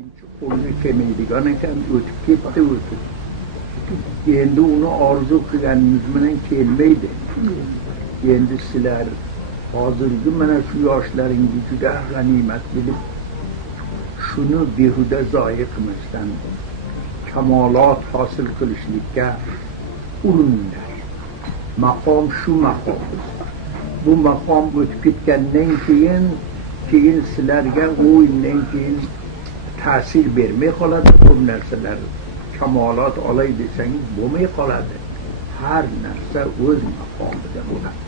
ikkinchi qo'lni kelmaydigan ekan, o'tib ketdi. Endi uni orzu qilganingiz bilan kelmaydi. Endi sizlar hozirgi mana shu yoshlaringizni juda g'animat bilib, shuni behuda zoya qilmasdan kamolot hosil qilishlikka urininglar. Maqom shu maqom. Bu maqom o'tib ketgandan keyin sizlarga o'yindan keyin ta'sir bermay qoladi. Ko'p narsalar kamolot olay desangiz bo'lmay qoladi. Har narsa o'z maqomida bo'ladi.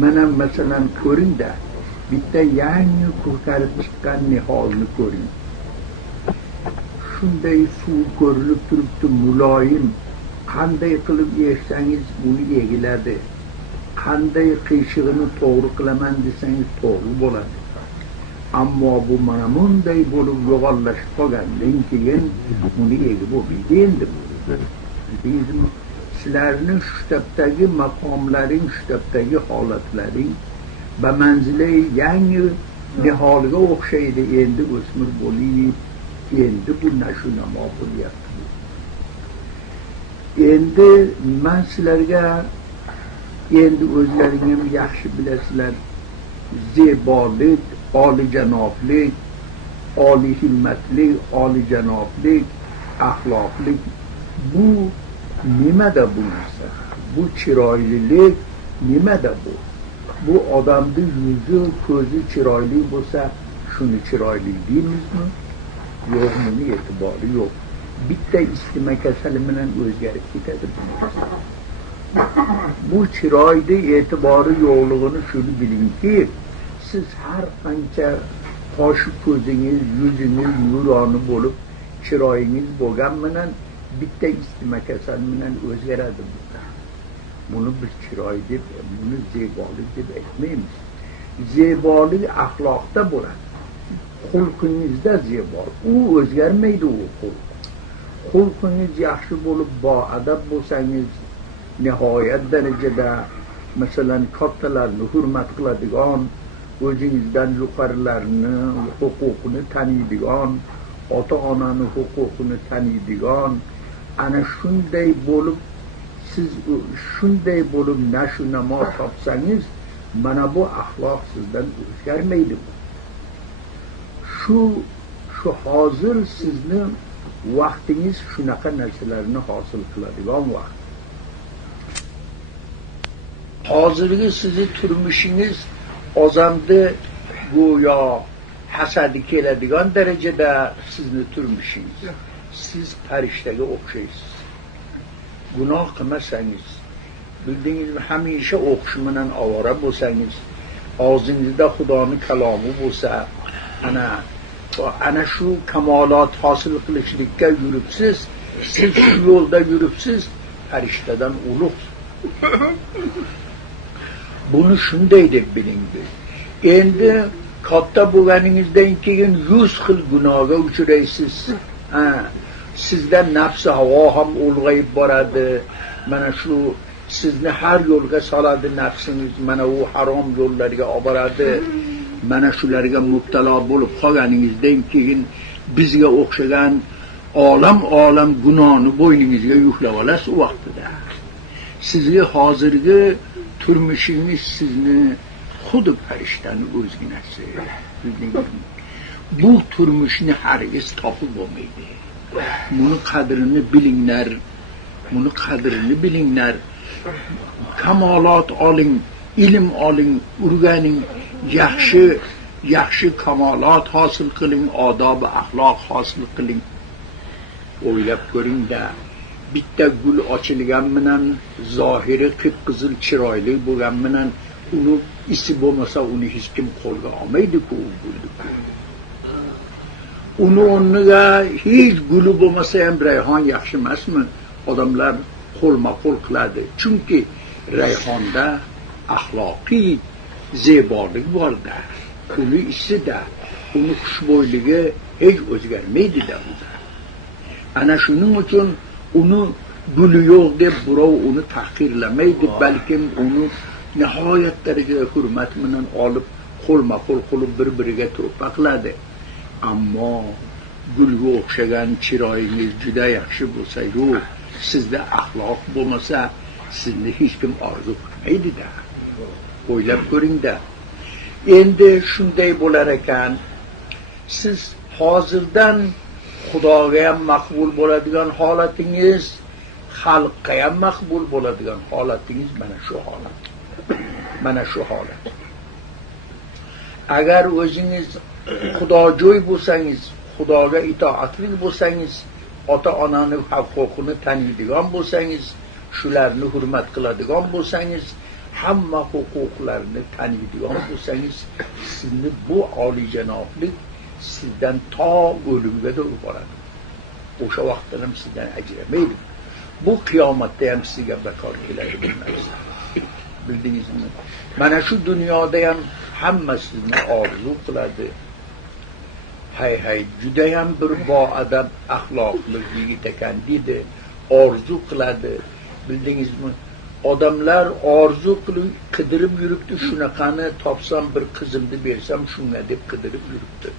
Mana masalan ko'ringda, bitta yangi ko'karib chiqqan niholni ko'ring. Shunday suv ko'rinib turibdi, muloyim. Qanday qilib yechsangiz uni egiladi. Qanday qiyshig'ini to'g'ri qilaman desangiz to'g'ri bo'ladi. Ammo bu mana bunday bo'lib yo'g'onlashib qolgandan keyin uni egib bo'lmaydi endi. Bizim sizlarning shtabdagi maqomlaring, shtabdagi holatlaring va manzilay yangi niholiga o'xshaydi. Endi o'smir bo'lib, endi bu nashunamo bo'lyapti. Endi men sizlarga endi o'zlaring ham yaxshi bilasizlar, zebolik, olijanoblik, oliy himmatlik, olijanoblik, axloqlik bu nimada bu narsa? Bu chiroylilik nimada bu? Bu odamning yuzi, ko'zi chiroyli bo'lsa, shuni chiroyli deymizmi? Yo'q, buni e'tibori yo'q. Bitta istima kasali bilan o'zgarib ketadi bu narsa. Bu chiroyda e'tibori yo'qligini shuni bilingki, siz har qancha qoshi ko'zingiz, yuzingiz nuroni bo'lib, chiroyingiz bo'lgan bilan bitta istima kasal bilan o'zgaradi bu. Buni biz chiroy deb, buni zebolik deb aytmaymiz. Zebolik axloqda bo'ladi. Xulqingizda zebo. U o'zgarmaydi u xulq. Xulqingiz yaxshi bo'lib, boadab bo'lsangiz, nihoyat darajada masalan kattalarni hurmat qiladigan, o'zingizdan yuqorilarni huquqini taniydigan, ota-onani huquqini taniydigan, ana shunday bo'lib, siz shunday bo'lib nashu-namo topsangiz, mana bu axloq sizdan o'zgarmaydi. Shu hozir sizni vaqtingiz shunaqa narsalarni hosil qiladigan vaqt. Hozirgi sizni turmushingiz ozamda go'yo hasadi keladigan darajada sizni turmushingiz. Siz farishtaga o'xshaysiz. Gunoh qilmasangiz, bildingizmi, hamisha o'qish bilan ovora bo'lsangiz, og'zingizda Xudoning kalomi bo'lsa, ana shu kamolot hosil qilishlikka yuribsiz, siz shu yo'lda yuribsiz, farishtadan ulug'. Buni shunday deb biling. Endi katta bo'lganingizdan keyin 100 xil gunohga uchraysiz. Sizda nafsi havo ham ulg'ayib boradi. Mana shu sizni har yo'lga soladi nafsingiz, mana u harom yo'llarga olib boradi. Mana shularga mubtalo bo'lib qolganingizdan keyin bizga o'xshagan olam gunohni bo'yningizga yuklab olasiz u vaqtida. Sizga hozirgi turmushingiz sizni xuddi farishtani o'zginasi. Bu turmushni hargiz topib bo'lmaydi. Buni qadrini bilinglar. Buni qadrini bilinglar. Kamolot oling, ilm oling, o'rganing, yaxshi kamolot hosil qiling, odob axloq hosil qiling. O'ylab ko'ring-da, bitta gul ochilgan bilan zohiri qip-qizil chiroyli bo'lgan bilan uni isi bo'lmasa uni hech kim qo'lga olmaydi-ku u gulni. Uni o'rniga hech guli bo'lmasa ham rayhon yaxshi emasmi? Odamlar qo'lma-qo'l qiladi. Chunki rayhonda axloqiy zebolik bor-da. Uni isida, uni xushbo'yligi hech o'zgarmaydi-da. Ana shuning uchun uni guli yo'q deb birov uni tahqirlamaydi, balkim uni nihoyat darajada hurmat bilan olib qo'lma-qo'l qilib bir-biriga to'pa qiladi. ammo gulga o'xshagan chiroyingiz juda yaxshi bo'lsa-yu, sizda axloq bo'lmasa, sizni hech kim orzu qilmaydi-da. O'ylab ko'ring-da. Endi shunday bo'lar ekan, siz hozirdan Xudoga ham maqbul bo'ladigan holatingiz, xalqqa ham maqbul bo'ladigan holatingiz mana shu holat. Mana shu holat. Agar o'zingiz xudojo'y bo'lsangiz, Xudoga itoatli bo'lsangiz, ota-onani huquqini taniydigan bo'lsangiz, shularni hurmat qiladigan bo'lsangiz, hamma huquqlarni taniydigan bo'lsangiz, sizni bu olijanoblik sizdan to o'limga doğru boradi. O'sha vaqtda ham sizdan ajramaydi. Bu qiyomatda ham sizga bekor keladi bu narsa. Bildingizmi? Mana shu dunyoda ham hamma sizni orzu qiladi. Hay juda ham bir boadab axloqli yigit ekan deydi, orzu qiladi. Bildingizmi? Odamlar orzu qilib qidirib yuribdi, shunaqani topsam bir qizimni bersam shunga deb qidirib yuribdi.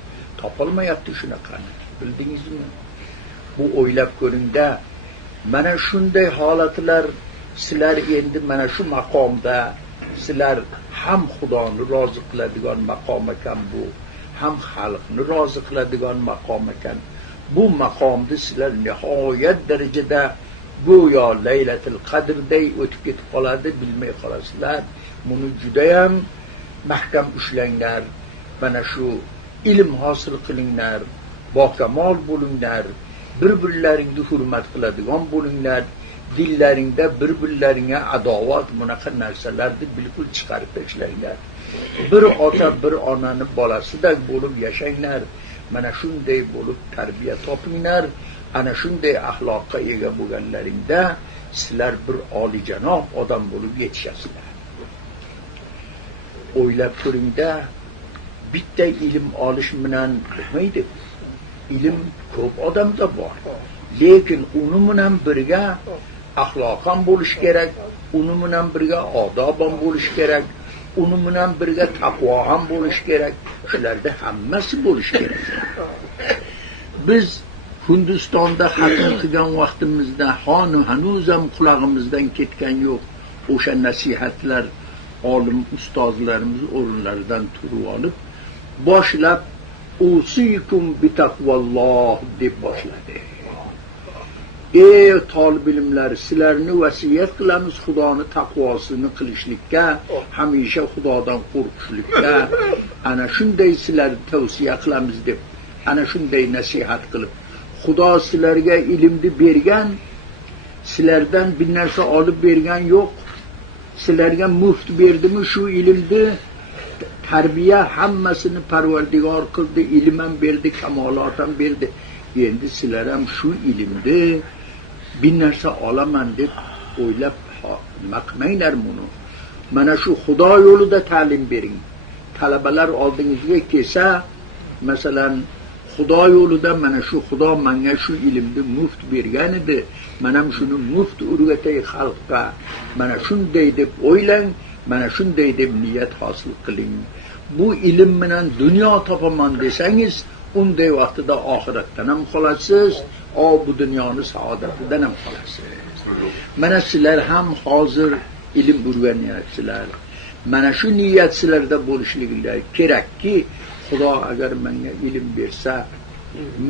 Topolmayapti shunaqani. Bildingizmi? Bu o'ylab ko'ringda, mana shunday holatlar sizlar endi mana shu maqomda sizlar ham Xudoni rozi qiladigan maqom ekan bu, ham xalqni rozi qiladigan maqom ekan. Bu maqomda sizlar nihoyat darajada go'yo Laylatul Qadrday o'tib ketib qoladi, bilmay qolasizlar. Buni juda ham mahkam ushlanglar. Mana shu ilm hosil qilinglar, bokamol bo'linglar, bir-birlaringni hurmat qiladigan bo'linglar, dillaringda bir-birlaringga adovat bunaqa narsalarni bilkul chiqarib tashlanglar. Bir ota bir onani bolasiday bo'lib yashanglar. Mana shunday bo'lib tarbiya topinglar. Ana shunday axloqqa ega bo'lganlaringda sizlar bir olijanob odam bo'lib yetishasizlar. O'ylab ko'ringda, bitta ilm olish bilan bo'lmaydi. Ilm ko'p odamda bor. Lekin uni bilan birga axloq ham bo'lish kerak, uni bilan birga odob ham bo'lish kerak, uni bilan birga taqvo ham bo'lish kerak. Shularda hammasi bo'lish kerak. Biz Hindistonda xatm qilgan vaqtimizda hanuz ham qulog'imizdan ketgan yo'q. O'sha nasihatlar olim ustozlarimiz o'rinlaridan turib olib boshlab usikum bitaqvalloh deb boshladi. Ey talib ilmlar, sizlarni vasiyat qilamiz Xudoni taqvosini qilishlikka, hamisha Xudodan qo'rqishlikka. Ana shunday sizlarni tavsiya qilamiz deb, ana shunday nasihat qilib, Xudo sizlarga ilmni bergan, sizlardan bir narsa olib bergan yo'q. Sizlarga muft berdimi shu ilmni? Tarbiya hammasini Parvardigor qildi, ilm ham berdi, kamolot ham berdi. Endi sizlar ham shu ilmni bir narsa olaman deb o'ylab maqmanglar buni. Mana shu Xudo yo'lida ta'lim bering. Talabalar oldingizga kelsa, masalan, Xudo yo'lida mana shu Xudo menga shu ilmni muft bergan edi, men ham shuni muft o'rgatay xalqqa. Mana shunday deb o'ylang, mana shunday deb niyat hosil qiling. Bu ilm bilan dunyo topaman desangiz, unday vaqtida oxiratdan ham qolasiz, bu dunyoni saodatidan ham qolasiz. Mana sizlar ham hozir ilm o'rganyapsizlar. Mana shu niyat sizlarda bo'lishligilar kerakki, Xudo agar menga ilm bersa,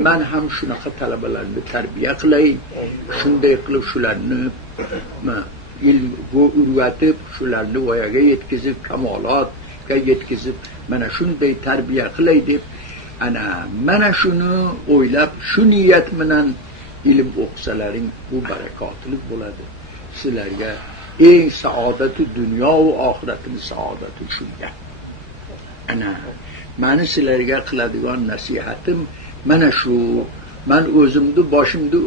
men ham shunaqa talabalarni tarbiya qilay, shunday qilib shularni ilmga o'rgatib, shularni voyaga yetkazib, kamolotga yetkazib, mana shunday tarbiya qilay deb, mana shuni o'ylab, shu niyat bilan ilm o'qisalaring, bu barakotli bo'ladi. Sizlarga eng saodati dunyo va oxiratning saodati shunga. Mani sizlarga qiladigan nasihatim mana shu. Men o'zimni boshimda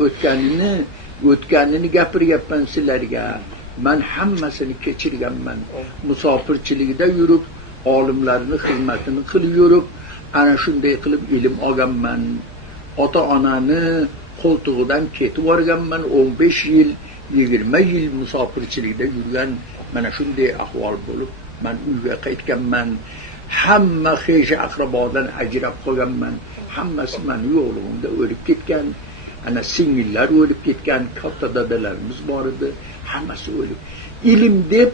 o'tganini gapiryapman sizlarga. Men hammasini kechirganman. Musofirchilikda yurib, olimlarning xizmatini qilib yurib, ana shunday qilib ilm olganman. Ota-onani qo'ltig'idan ketib borganman. 15 yil, 20 yil musofirchilikda yurgan, mana shunday ahvol bo'lib, men uyga qaytganman. hamma xeshi aqrabodan ajrab qolganman. Hammasi meni yo'g'limda o'lib ketgan. Ana singillar o'lib ketgan, katta dadalarimiz bor edi, hammasi o'lib. Ilm deb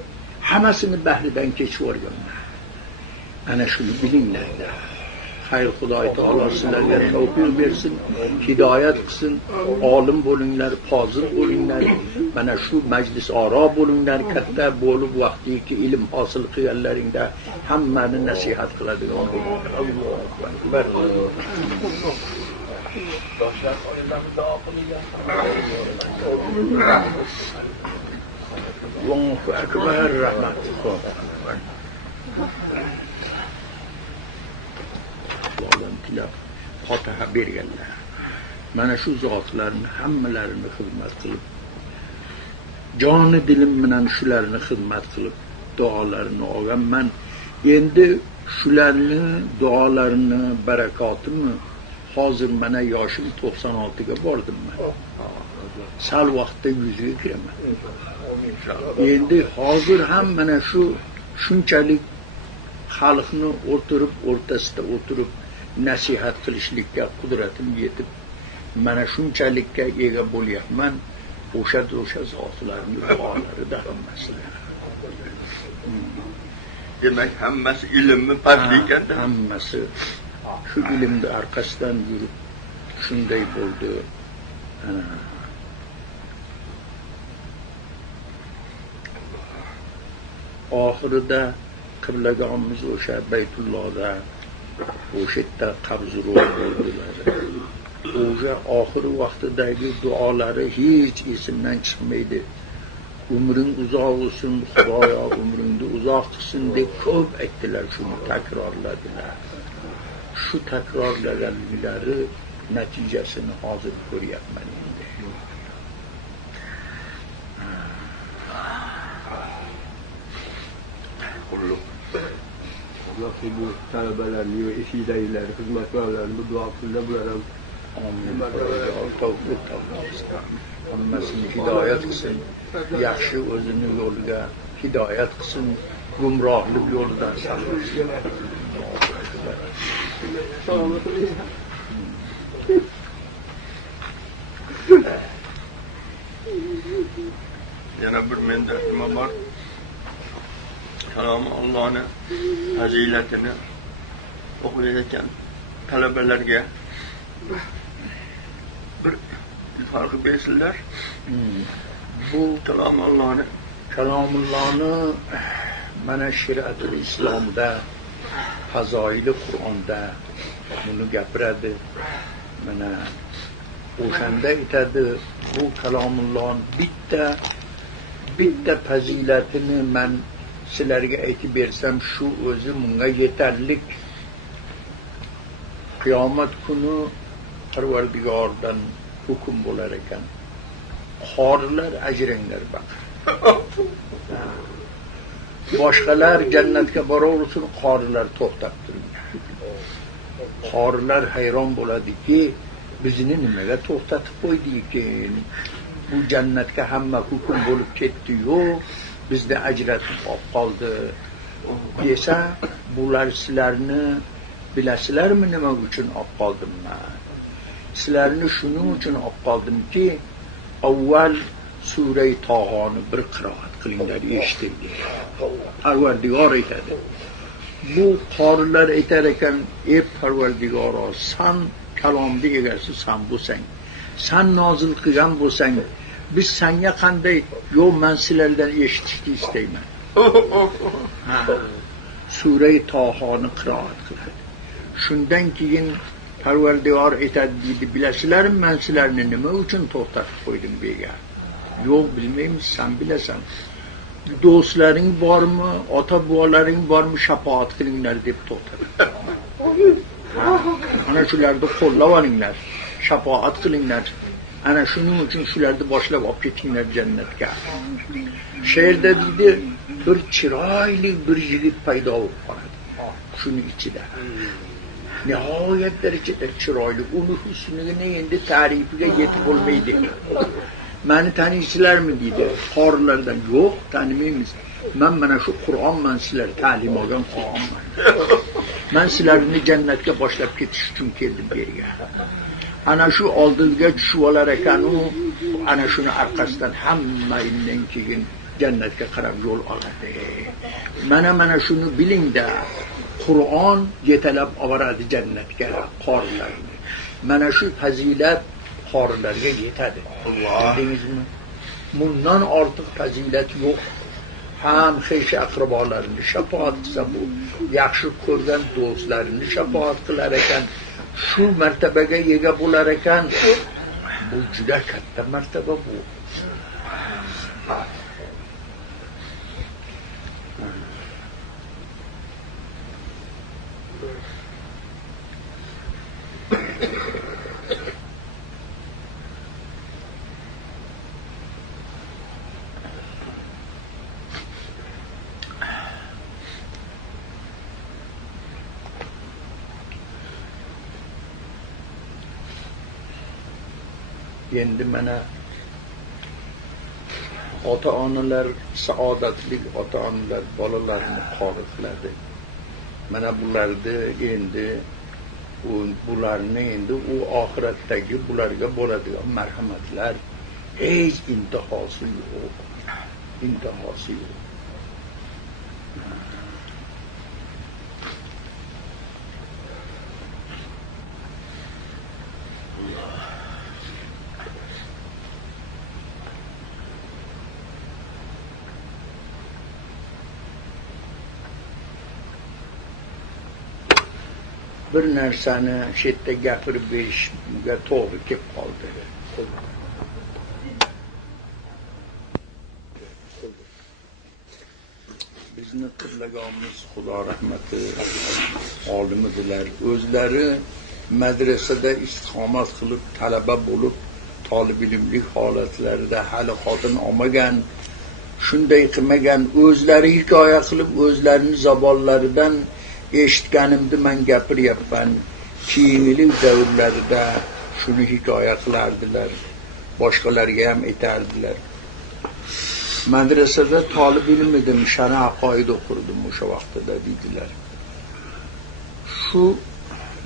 hammasini bahridan kechib o'rganman. Ana shuni bilinglar. Xayr, Xudoy taolo sizlarga tavfiq bersin, hidoyat qilsin, olim bo'linglar, fozil bo'linglar. Mana shu majlis oro bo'linglar, katta bo'lib vaqtiki ilm hosil qilganlaringda hammani nasihat qiladigan bo'linglar. Allohu akbar. Allohu akbar. Rahmat. Allohdan tilab Fotiha berganlar. Mana shu zotlarni hammalarini xizmat qilib, joni dilim bilan shularni xizmat qilib duolarini olganman. Endi shularni duolarini barakotimi hozir mana yoshim 96 ga bordim men. Sal vaqtda 100 ga kiraman. Endi hozir ham mana shu shunchalik xalqni o'rtasida o'tirib nasihat qilishlikka qudratim yetib, mana shunchalikka ega bo'lyapman. O'sha zotlarning duolaridan hammasi. Demak, hammasi ilmni past ekanda. Hammasi shu ilmni orqasidan yurib shunday bo'ldi. Oxirida qiblagohimiz o'sha Baytullohda o'sha yerda qabzuro bo'ldilar. O'sha oxiri vaqtidagi duolari hech esimdan chiqmaydi. Umring uzoq bo'lsin, Xudoyo umringni uzoq qilsin deb ko'p aytdilar, shuni takrorladilar. Shu takrorlaganlari natijasini hozir ko'ryapman endi. Nasıl bu talebelerni ve eşideyleri, hizmetkarlarını bu duasında bularım. Amin. Tavfiq hammasini hidoyat qilsin, yaxshi o'zini yo'liga hidoyat qilsin, gumrohlik yo'lidan saqlasin. Yana bir menda nima bor? Kalom Allohning fazilatini o'qiyotgan talabalarga bir farqi bersinlar. Bu kalomullohni mana Shariatul Islomda, Fazoili Qur'onda buni gapiradi. Mana o'shanda aytadi, bu kalomulloh bitta fazilatini men sizlarga aytib bersam, shu o'zi bunga yetarlik. Qiyomat kuni Parvardigordan hukm bo'lar ekan. Xorlar ajringlar baqir. Boshqalar jannatga boraversin, xorlar to'xtab turinglar. Xorlar hayron bo'ladiki, bizni nimaga to'xtatib qo'ydi ekan? Bu jannatga hamma hukm bo'lib ketdi-yu, bizni ajratib olib qoldi desa, bular sizlarni bilasizlarmi nima uchun olib qoldim men? Sizlarni shuning uchun olib qoldimki, avval Sura-i Tohoni bir qiroat qilinglar, eshitinglar. Parvardigor aytadi. Bu qorilar aytar ekan, ey Parvardigoro, sen kalomni egasi sen bo'lsang, sen nozil qilgan bo'lsang, biz senga qanday, yo'q, men sizlardan eshitishni istayman. Sura-i Tohoni qiroat qiladi. Shundan keyin Parvardigor aytadi deydi, bilasizlarmi men sizlarni nima uchun to'xtatib qo'ydim bega? Yo'q, bilmaymiz, sen bilasan. Do'stlaring bormi, ota-bobolaring bormi, shafaat qilinglar deb to'xtadi. Ana shularni qo'llab olinglar, shafaat qilinglar. Ana shuning uchun shularni boshlab olib ketinglar jannatga. She'rda deydi, bir chiroyli bir yigit paydo bo'lib qoladi. Shuni ichida. Nihoyat darajada chiroyli, uni husniga endi ta'rifiga yetib bo'lmaydi. Meni taniysizlarmi deydi, qorilardan. Yo'q, tanimaymiz. Men mana shu Qur'on men sizlar ta'lim olgan Qur'onman. Men sizlarni jannatga boshlab ketish uchun keldim bu yerga. Ana shu oldilga tushib olar ekan u, ana shuni orqasidan hamma indan keyin jannatga qarab yo'l oladi. Mana shuni bilingda, Qur'on yetalab oladi jannatga qorilarni. Mana shu fazilat qorilarga yetadi. Bildingizmi? Bundan ortiq fazilat yo'q. Ham xish aqrabolarini shafaat qilsa bu, yaxshi ko'rgan do'stlarini shafaat qilar ekan, shu martabaga ega bo'lar ekan, bu juda katta martaba bu. Endi mana ota-onalar, saodatli ota-onalar bolalarini qori qiladi. Mana bularni endi u oxiratdagi bularga bo'ladigan marhamatlar hech intihosi yo'q. Intihosi yo'q. Bir narsani shu yerda gapirib berishga to'g'ri kelib qoldi. Bizni qiblagomiz Xudo rahmati olim edilar. O'zlari madrasada istiqomat qilib, talaba bo'lib, talab ilmlik holatlarida hali xotin olmagan, shunday qilmagan, o'zlari hikoya qilib, o'zlarini zabonlaridan eshitganimni men gapiryapman. Keyingi davrlarida shuni hikoya qilardilar, boshqalarga ham aytardilar. Madrasada talib ilm edim, shara aqoid o'qirdim o'sha vaqtida deydilar. Shu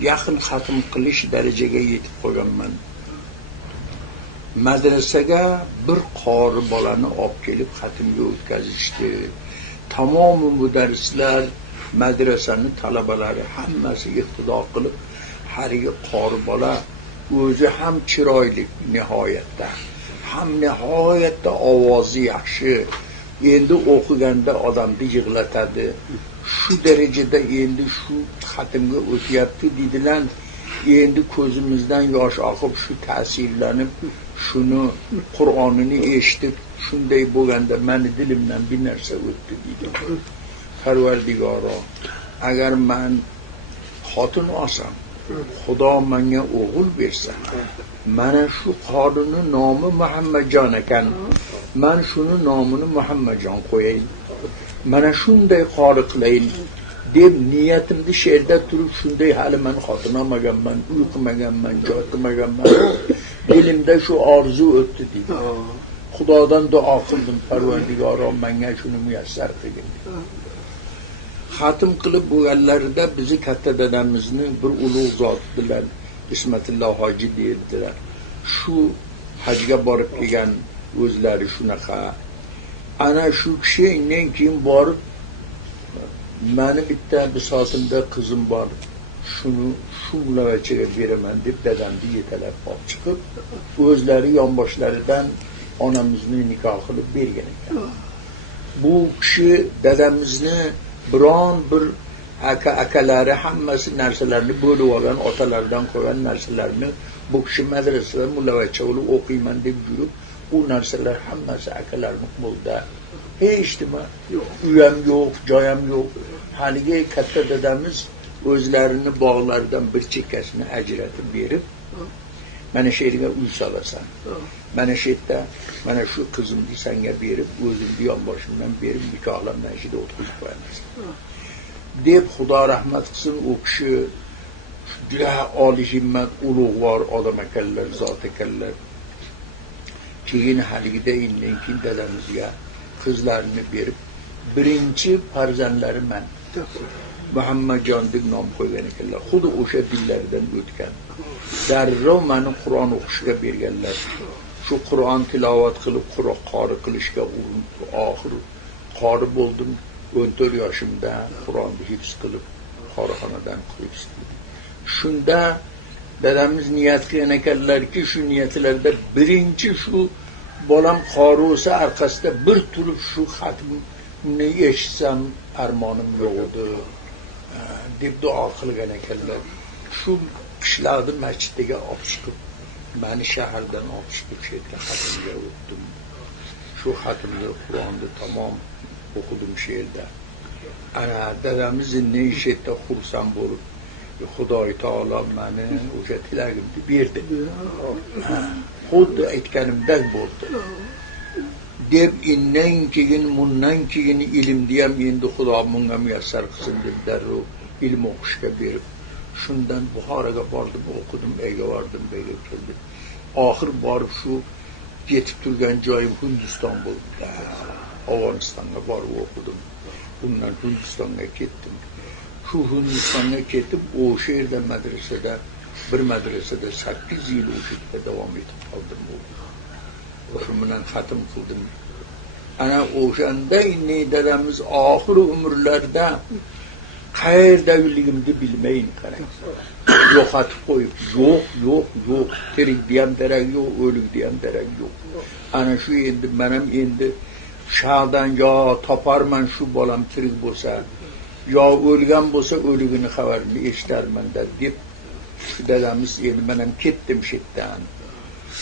yaqin xatm qilish darajaga yetib qolganman. Madrasaga bir qori bolani olib kelib xatmga o'tkazishdi. Tamomi mudarrislar, madrasani talabalari hammasi iqtido qilib, harigi qori bola o'zi ham chiroyli nihoyatda, ham nihoyatda ovozi yaxshi, endi o'qiganda odamni yig'latadi. Shu darajada endi shu xatmga o'tyapti dedilar. Endi ko'zimizdan yosh oqib, shu ta'sirlanib, shuni Qur'onini eshitib, shunday bo'lganda meni dilimdan bir narsa o'tdi dedi. Parvardigoro, agar men xotin olsam, Xudo menga o'g'il bersa, mana shu qorining nomi Muhammadjon ekan, men shuni nomini Muhammadjon qo'yayin. Mana shunday qori qilayin deb niyatimni she'rda turib, shunday hali men xotin olmaganman, uy qilmaganman, joy qilmaganman. Dilimda shu orzu o'tdi dedi. Xudodan duo qildim, Parvardigoro menga shuni muyassar qilgin. Xatm qilib bo'lganlarida bizi katta dadamizni bir ulug' zot bilan Ismatullo hoji deydilar. Shu hajga borib kelgan o'zlari shunaqa. Ana shu kishi undan keyin borib, meni bitta bisotimda qizim bor, shuni shu mulavachaga beraman deb dadamni yetalab olib chiqib, o'zlari yonboshlaridan onamizni nikoh qilib bergan ekan. Bu kishi dadamizni biron bir akalari hammasi narsalarni bo'lib olgan, otalardan qolgan narsalarni bu kishi madrasada mulavacha bo'lib o'qiyman deb yurib, u narsalar hammasi akalarning qo'lida. Hech nima yo'q, uyam yo'q, joyam yo'q. Haligi katta dadamiz o'zlarini bog'laridan bir chekkasini ajratib berib, mana shu yerga uy solasan. Mana shu yerda mana shu qizimni senga berib, o'zimni yonboshimdan berib, nikohlandan ishida o'tkazib qo'yamiz. Deb Xudo rahmat qilsin, u kishi juda oliy himmat, ulug'vor odam ekanlar, zot ekanlar. Keyin haligida indan keyin dadamizga qizlarini berib, birinchi farzandlari men. Muhammadjon deb nom qo'ygan ekanlar. Xuddi o'sha dillaridan o'tgan. Darrov meni Qur'on o'qishga berganlar. Shu Qur'on tilovat qilib, qori qilishga urinib, oxir qori bo'ldim. 14 yoshimda Qur'onni hifz qilib, qorixonadan hifz qildim. Shunda dadamiz niyat qilgan ekanlarki, shu niyatlarda birinchi shu bolam qori bo'lsa, orqasida bir turib shu xatmni eshitsam armonim yo'q edi deb duo qilgan ekanlar. Shu qishloqni masjidiga olib chiqib, meni shahardan olib chiqib shu yerga xatmga o'tdim. Shu xatmni Qur'onni tamom o'qidim shu yerda. Ana dadamiz neyshetda xursand bo'lib, Xudoy taolo meni o'sha tilagimni berdi. Xuddi aytganimdek bo'ldi. Deb bundan keyin ilmni ham endi Xudo menga muyassar qilsin deb darrov ilm o'qishga berib, shundan Buxoroga bordim, o'qidim, uyga bordim, uyga keldim. Oxir borib shu yetib turgan joyim Hindiston bo'ldi. Afg'onistonga borib o'qidim. Bundan Hindistonga ketdim. Shu Hindistonga ketib, o'sha yerda bir madrasada 8 yil o'qishga davom etib qoldim. O'sha bilan xatm qildim. Ana o'shanda dadamiz oxir umrlarida qayerda yurligimni bilmayin qarang. Yo'qotib qo'yib, yo'q, tirikdi ham darak yo'q, o'likdi ham darak yo'q. Ana shu endi men ham endi shahdan yo toparman shu bolam tirik bo'lsa, yo o'lgan bo'lsa o'ligini xabarini eshitarman deb dadamiz endi men ham ketdim shetdan.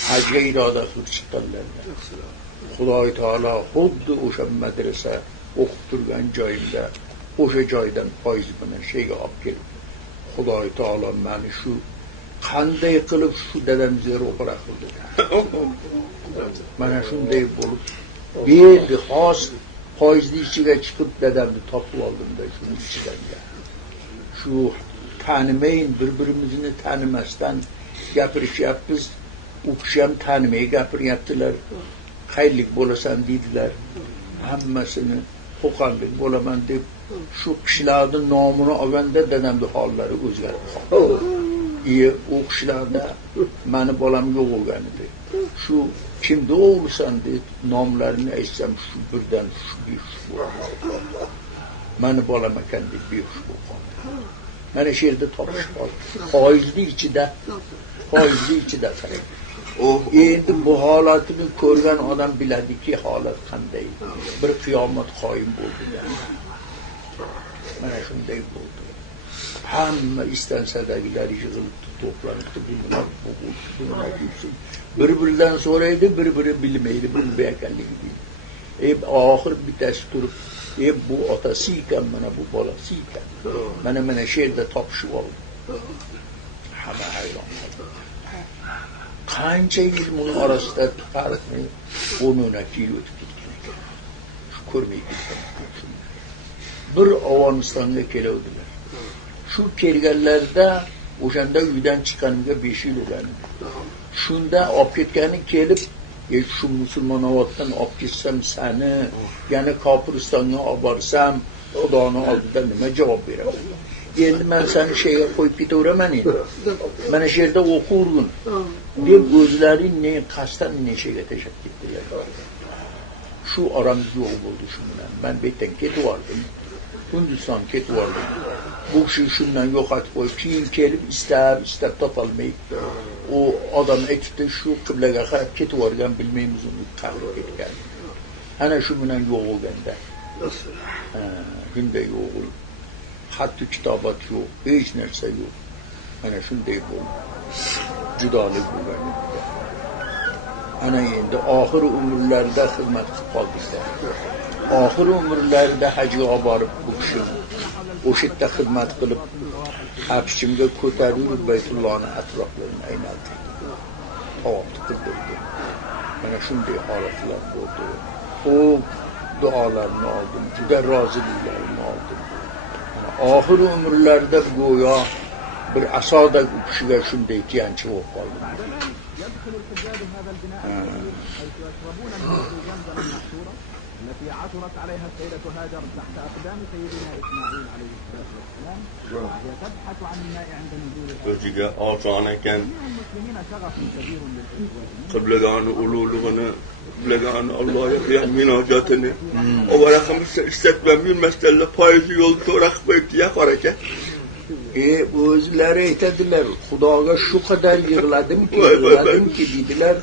Hajga iroda qilib chiqqanlar. Xudoy taolo xuddi o'sha madrasa o'qib turgan joyimda o'sha joydan foiz bilan sheyga olib kelib, Xudoy taolo meni shu qanday qilib shu dadamizga ro'para qildi. Mana shunday bo'lib, berdi xos foizni ichiga chiqib dadamni topib oldimda shuni ichidan. Shu tanimayin, bir-birimizni tanimasdan gapirishyapmiz. U kishi ham tanimay gapiryaptilar. Xayrlik bo'lasan deydilar. Hammasini qo'qonlik bo'laman deb shu kishilarning nomini olganda dadamni hollari o'zgarib qoldi. U kishilarda meni bolam yo'q bo'lgan edi. Shu kimni o'g'lisan deb nomlarini aytsam shu birdan shu meni bolam ekan deb behush bo'lib qoldi. Mana shu yerda topish qoldi. Foizli ichida qarang. Endi bu holatini ko'rgan odam biladiki, holat qanday. Bir qiyomat qoyim bo'ldi. Mana shunday bo'ldi. Hamma istansadagilar yig'ilib to'planib bir-biridan so'raydi, bir-biri bilmaydi, bu ekanligini. Oxir bittasi turib, bu otasi ekan, mana bu bolasi ekan. Mana shu yerda topishib oldi. Hamma hayron qoldi. Qancha yil uning orasida tarixni 10-12 yil o'tib ketgan ekan. Shu ko'rmay ketgan. Bir Afg'onistonga keluvdilar. Shu kelganlarda o'shanda uydan chiqqanimga 5 yil bo'lgan. Shunda olib ketgani kelib, shu musulmonovatdan olib ketsam seni, yana Kopuristonga olib borsam, Xudoning oldida nima javob beraman? Endi men seni sheyga qo'yib ketaveraman endi. Mana shu yerda o'qurgun deb o'zlaring ne qasdan neshaga tashab ketdilar. Shu oramizda yo'q bo'ldi shu bilan. Men betdan ketib oldim. Hindiston ketib oldim. Bu kishi shundan yo'qotib qo'yib, keyin kelib istab topolmay, u odam aytdi shu qiblaga qarab ketib olgan, bilmaymiz uni qilib ketgan. Ana shu bilan yo'q bo'lganda. Shunday yo'q. Hatto kitobat yo'q, hech narsa yo'q. Mana shunday bo'ldi. Judolik bo'lgan. Ana endi oxir umrlarida xizmat qilib qoldilar. Oxir umrlarida hajga olib borib bu kishi o'sha yerda xizmat qilib, hapishimga ko'tarib Baytullohning atroflarini aylantirdi. Tavob qildirdi. Mana shunday holatlar bo'ldi. O duolarni oldim, juda roziliklarini oldim. Oxir umrlarida go'yo bir asoda u kishiga shunday tiyanchi bo'lib qoldim. التي عثرت عليها السيدة هاجر تحت أقدام سيدنا إسماعيل عليه الصلاة والسلام وهي تبحث عن الماء عند نزول o'ziga oson ekan جميع المسلمين شغف كبير للإخوة qiblagoning ulug'lig'ini qiblagoning Allohga munojotini ovaraqimizda istatmam yurmasdanlar poyizni yo'lni to'g'ri qilib qo'yibdi ya qor aka. O'zlari aytadilar, Xudoga shu qadar yig'ladimki dedilar,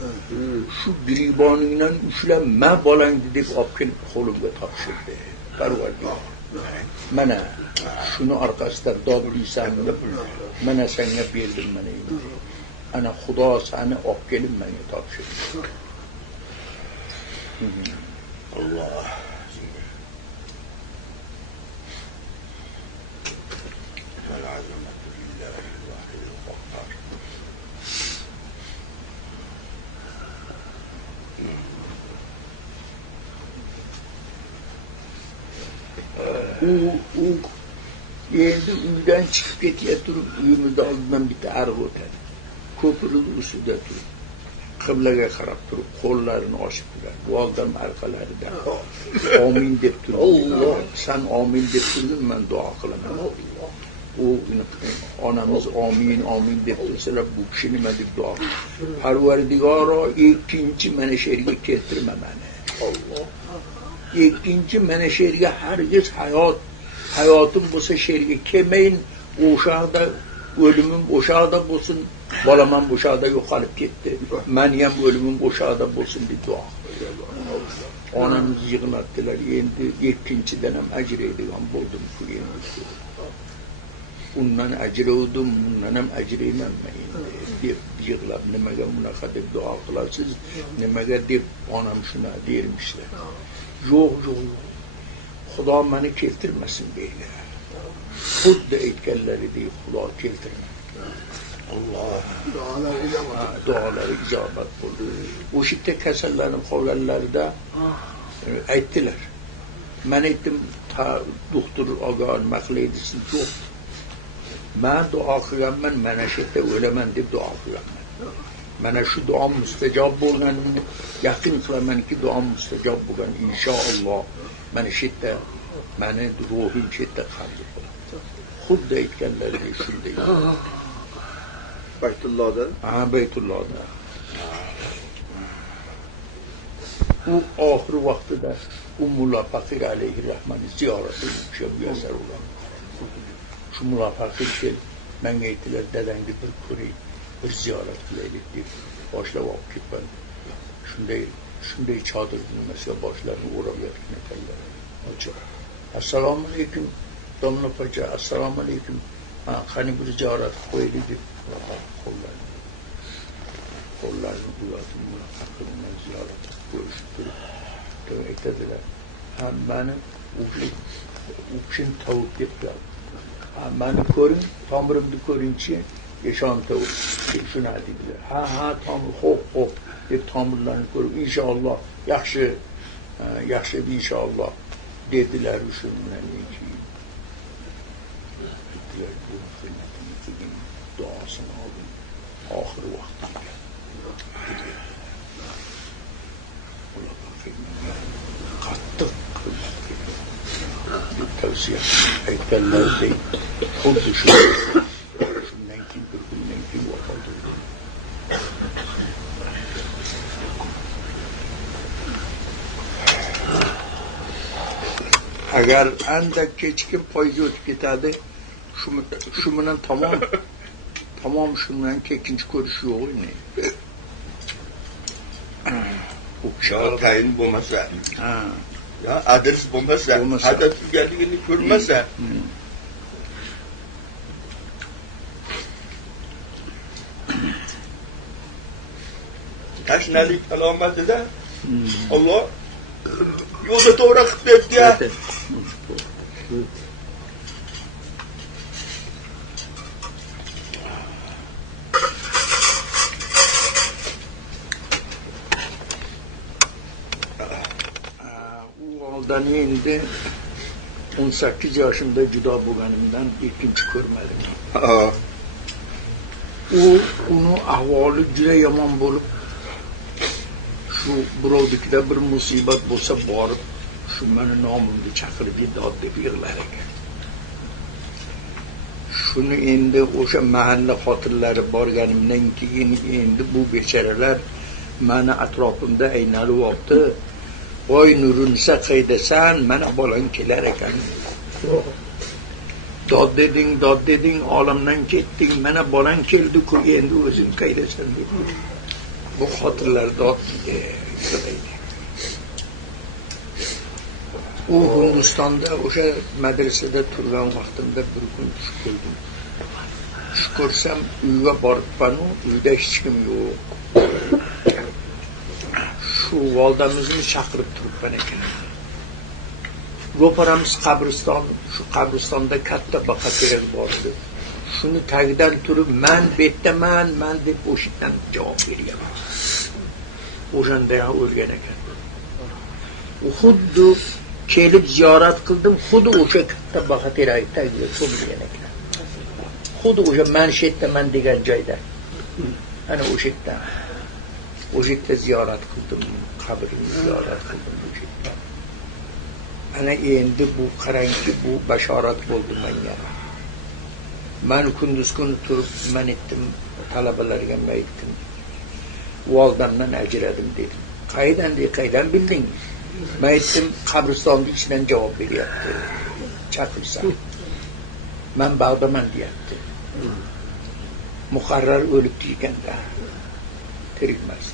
shu giriboningdan ushlab ma bolangni deb olib kelib qo'limga topshirdi. Parvardigor. Mana shuni orqasidan dodliysanmi? Mana senga berdim mana endi. Ana Xudo seni olib kelib menga topshirdi. Alloh. U endi uydan chiqib ketayotib uyimizda oldidan bitta ariq o'tadi. Ko'prik ustida turib, qiblaga qarab turib, qo'llarini ochib turadi. Voldan arqalarida omin deb turib, Alloh san omin deb turding, men duo qilaman. U onamiz omin omin deb tursalar, bu kishi nima deb duo qiladi? Parvardigoro, ikkinchi mana shu yerga keltirma meni. Alloh. Ikkinchi mana shu yerga hargiz hayotim bo'lsa shu yerga kelmayin, o'shaqda o'limim o'shaqda bo'lsin, bolam ham o'shaqda yo'qolib ketdi, meni ham o'limim o'shaqda bo'lsin deb duo qildi. Onamiz yig'latdilar, endi ikkinchidan ham ajraydigan bo'ldim ku endi. Undan ajrovdim, undan ham ajraymanman endi deb yig'lab, nimaga bunaqa deb duo qilasiz, nimaga deb onam shuna dermishlar. Yo'q. Xudo meni keltirmasin bu yerga. Xuddi aytganlaridek Xudo keltirmadi. Alloh duolari ijobat bo'ldi. O'sha yerda kasallanib qolganlarida aytdilar. Men aytdim, doktor ogon maqlaydi siz yo'q. Men duo qilganman, mana shu yerda o'laman deb duo qilganman. Mana shu duom mustajob bo'lganini yaqin qilamanki, duom mustajob bo'lgan inshaalloh. Mana shu yerda meni ruhim shu yerda qabul bo'ladi. Xuddi aytganlaridek shunday. Baytullohda? Baytullohda. U oxir vaqtida Mulla Faqir alayhi rahmat ziyoratini muyassar bo'lgan. Shu Mulla Faqir kelib menga aytdilar, dadangni bir ko'ray, bir ziyorat qilaylik deb boshlab olib ketdim. Shunday chodir nimasiga boshlarini o'rab yotgan ekanlar. Assalomu alaykum domla pacha, assalomu alaykum. Qani bir ziyorat qo'yaylik deb qo'llarini uzatib Mulla Faqirni ziyorat qo'yishib turib aytadilar, mani u kishini tovib ketdi. Mani ko'ring, tomirimni ko'ringchi, eshon tovib. Shuni dedilar. Ha, tomir, xo'p deb tomirlarni ko'rib, inshaalloh yaxshi inshaalloh dedilar. Shundan keyin dedilar, bu qilmadim, duosini oldim. Oxiri vaqtda qattiq tavsiya aytganlaridek xuddi shundan keyin bir kundan keyin vafot etdi. Agar andak kechikib poyga o'tib ketadi, shu bilan tamom shundan ikkinchi ko'rish yo'q edi. Bu tayin bo'lmasa, ya adres bo'lmasa, adres tugaligini ko'rmasa, tashnalik alomatida Alloh yo'lda to'g'ri qilib berdi. Ondan endi 18 yoshimda judo bo'lganimdan ikkinchi ko'rmadim. Uni ahvoli juda yomon bo'lib, shu birovnikida bir musibat bo'lsa borib shu meni nomimni chaqirib dod deb yig'lar ekan. Shuni endi o'sha mahalla xotinlari borganimdan keyin endi bu bechoralar meni atrofimda aynalib olibdi. Voy Nurunisa qaydasan, mana bolang kelar ekan. Dod deding, olamdan ketding, mana bolang keldi-ku, endi o'zing qaydasan dedi. Bu xotinlar dod deydi. U Hindistonda o'sha madrasada turgan vaqtimda bir kun tush ko'rdim. Tush ko'rsam uyga boribman-u, uyda hech kim yo'q. Shu valdamizni chaqirib turibman ekan. Ro'paramiz qabriston, shu qabristonda katta baqaterak bor edi. Shuni tagidan turib, "Men betdaman, men" deb o'shdan javob beryapman. O'shanda ham o'lgan ekan. U xuddi kelib ziyorat qildim, xuddi o'sha katta baqaterak tagida cho'milgan ekan. Xuddi o'sha "men shetdaman" degan joyda. Ana o'sha ziyorat qildim, qabrini ziyorat qildim o'sha. Ana endi bu qarangki, bu bashorat bo'ldi menga. Men kunduz kun turib, men aytdim talabalarga, men aytdim, "Valdamdan ajradim" dedim. Qaydan bilding? Men aytdim, qabristonning ichidan javob beryapti. Chaqirsa. Men Bag'doman deyapti. Muqarrar o'libdi ekanda. Tirikmas.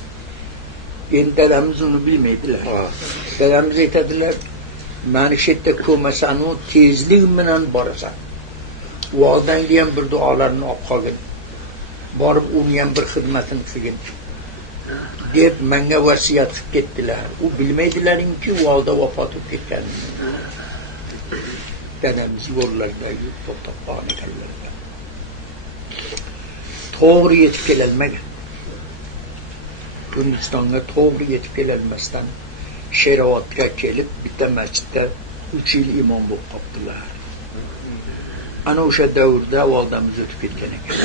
Endi dadamiz uni bilmaydilar. Dadamiz aytadilar, "Meni shu yerda ko'masanu, tezlik bilan borasan. Valdangga ham bir duolarni olib qolgin. Borib uni ham bir xizmatini qilgin" deb menga vasiyat qilib ketdilar. U bilmaydilaringki, valda vafot etib ketgan. Dadamiz yo'llarda to'xtab qolgan ekanlar. To'g'ri yetib kelolmagan. Hindistonga to'g'ri yetib kelolmasdan Sherovatga kelib bitta masjidda 3 yil imom bo'lib qoldilar. Ana o'sha davrda valdamiz o'tib ketgan ekan.